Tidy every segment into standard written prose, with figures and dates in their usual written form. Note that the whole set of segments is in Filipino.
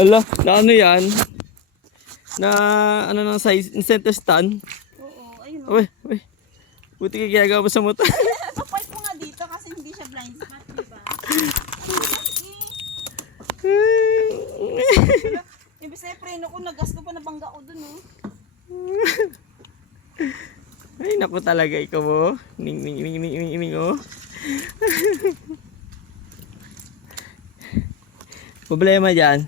Hala, na ano yan? Na ano ng size, center stand? Oo, ayun. Uy, uy. Buti ka ginagawa mo sa motor. Papark mo nga dito kasi hindi siya blind spot, di ba? Ibig sabihin, preno ko, nagas ko pa, nabangga ko dun, oh. Ay, naku talaga ikaw mo. Ning, ning, ning, ning, ning, ning, oh. Problema dyan.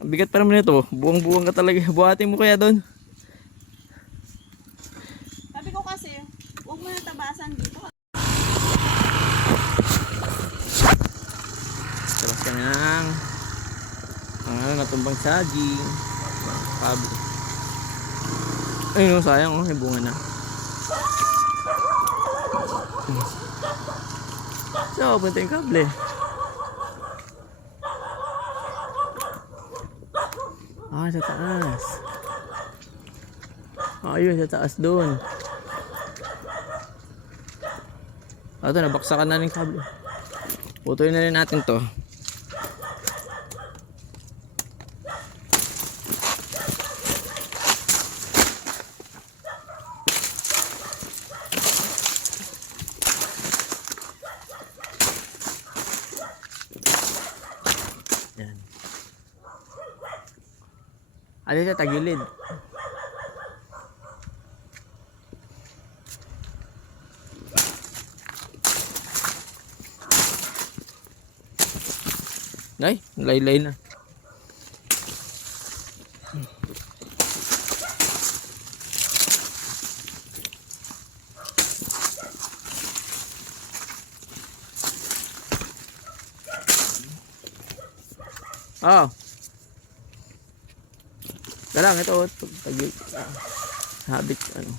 Ang bigat pa naman ito. Buwang-buwang ka talaga. Buhatin mo kaya doon. Sabi ko kasi, huwag mo na tabasan dito. Tapos ka ng natumbang saging. Pabo. Ayun, sayang oh. May bunga na. So, punta yung kable. Ah, sa taas. Ayun, sa taas doon. Ito, nabaksakan na rin yung kable. Putuloy na rin natin to. Yan. Alin sa tagilid. Ay, laylay na. Oh. Dalang ito, tagil. Habit ano.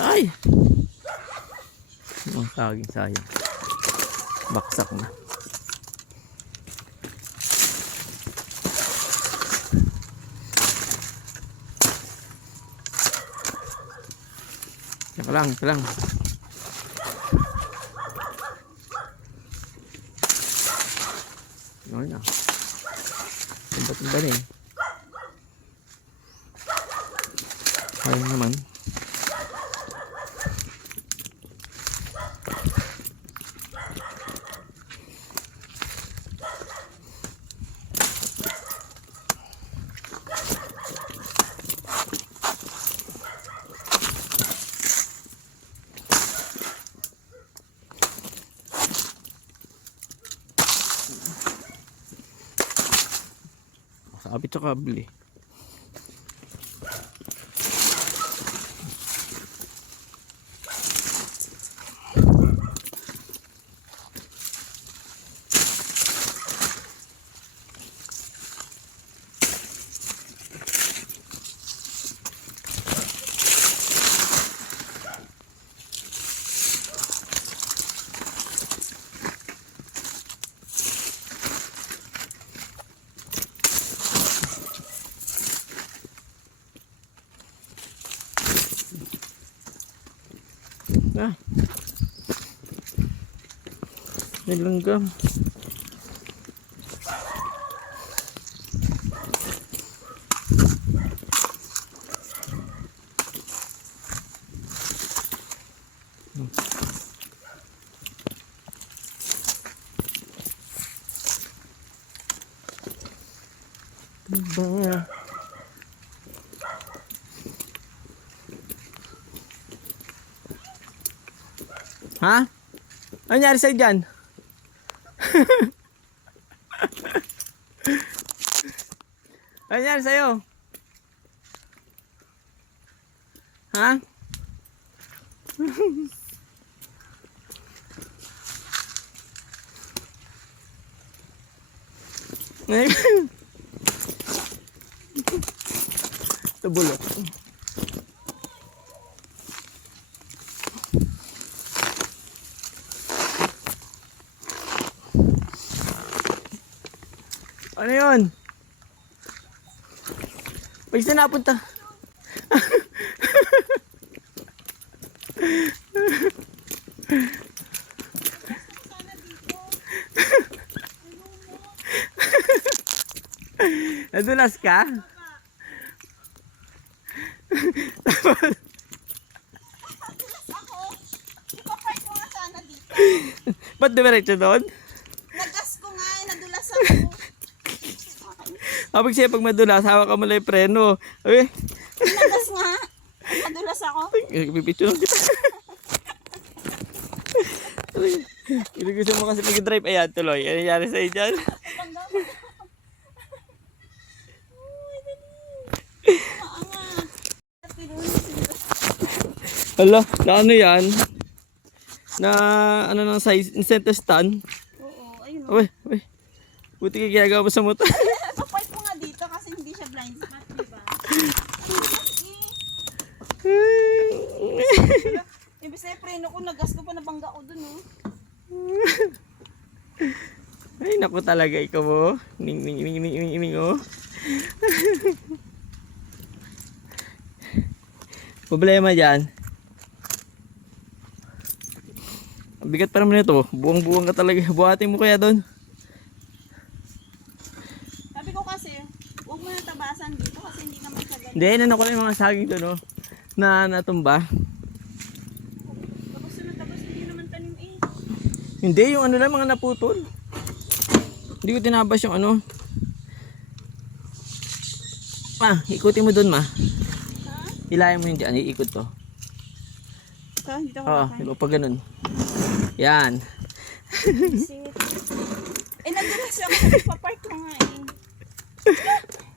Ay. Ang saging sayang. Baksak na. Teka lang, teka lang. Ano na? Tumba-tumba na eh. Ayun naman. Sabit sa kable. Ah. May langgam. Diba? Ha? Ano nangyari sa'yo dyan? Ano nangyari sa'yo? Ha? Ito bulok. Ano yun? Pag saan napunta? Sana dito. Nadulas ka? Nadulas ako. Ipapark ko nga sana dito. Ba't dumiretso doon? Nagas ko nga eh. Nadulas ako. Kapag siya pag madulas, hawak ka mo lang yung preno. Uy, Nagas nga. Nadulas ako. pipicture lang kita. Hindi gusto mo kasi mag-drive. Ayan, tuloy. Ano nangyari sa'yo dyan? Bangga mo. Uy, dali. Maangat. Hala, na ano yan? Na ano ng size, center stand? Oo, ayun. Uy, uy. Buti ka ginagawa mo sa motor. Papark mo nga dito kasi hindi siya blind spot, di ba? Ibig sabihin, preno ko, nagas ko pa, nabangga ko dun, oh. Ay, naku talaga ikaw mo. Ning, ning, ning, ning, ning, ning, oh. Problema dyan. Ang bigat pa naman ito. Buwang-buwang ka talaga. Buhatin mo kaya doon. Sabi ko kasi, huwag mo na tabasan dito kasi hindi naman siya ganyan. Hindi, ano ko lang yung mga saging doon, oh. Na natumba. Tapos hindi naman tanim eh. Hindi, yung ano lang, mga naputol. Hindi ko tinabas yung ano. Ma, ikutin mo doon, ma. Ha? Ilayan mo yung dyan, iikot to. Ito, dito ko Oo, kakain. pag ganun. Yan. Sit. Eh, nadulas ako sa papark ko nga eh.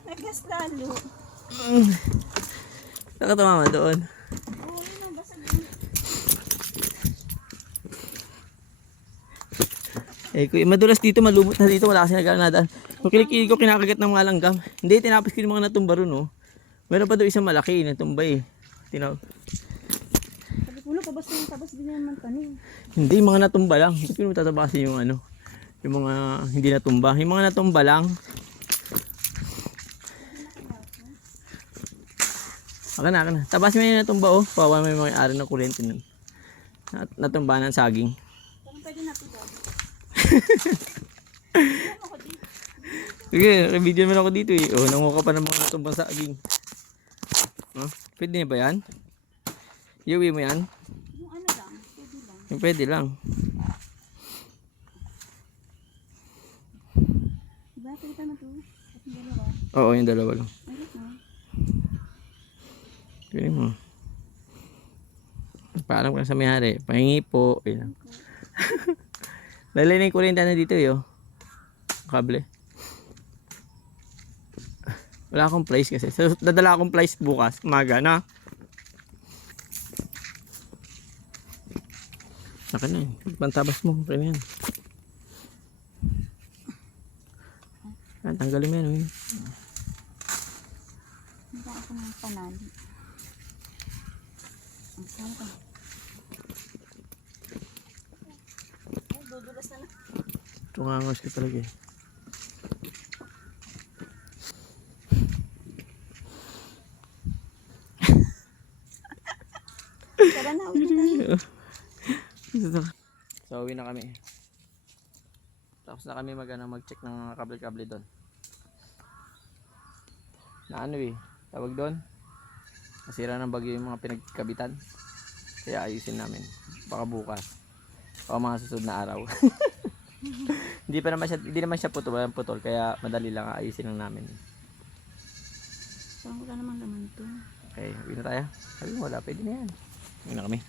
Nagas lalo. Nakatumama doon. Oo, yun ang basag yun. Eh, kuya, madulas dito, malumot na dito, wala kasi nagkakanadaan. Kung kilikili ko, kinakagat ng mga langgam. Hindi, tinapos ko yung mga natumba ron, oh. Meron pa doon isang malaki, natumba eh. Sabi ko, tabas na yung tabas, din naman tanim. Hindi, mga natumba lang. Hindi ko tatabasin yung ano, yung mga hindi natumba. Yung mga natumba lang. Akan na. Tabasin mo yung natumba, oh. Pawawan mo yung mga ari ng kuryente nun. Natumba ng saging. Parang pwede na ito dito. Sige, video mo ako dito eh. Oh, nanguha ka pa ng mga natumbang saging. Oh, pwede na ba yan? Iuwi mo yan? Yung ano lang, pwede lang. Yung pwede lang. Diba, pwede na ito. At yung dalawa. Oo, yung dalawa lang. Ayos na. Pwede mo. Paalam ka sa may-hari. Pahingi po. Ayun. Lalay na yung kuryente na dito eh. Oh. Kable. Wala akong place kasi. So, dadala akong place bukas. Umaga na. Saka na yun. Pantabas mo. Okay na yan. Tanggalin mo yan. Oh. Hindi ako ng panali. Ang sarap ah. Ay, dudulas na na. Tungangos ka talaga eh. Tara na, uwi na. So, uwi na kami. Tapos na kami mag-check ng kable-kable doon. Na ano eh, tawag doon. Nasira ng bagyo yung mga pinagkabitan. Kaya ayusin namin. Baka bukas. O mga susunod na araw. Hindi naman siya putol, kaya madali lang ayusin lang namin. Parang wala naman laman to. Okay, uwi na tayo. Sabi mo wala, pwede na yan. Uwi na kami.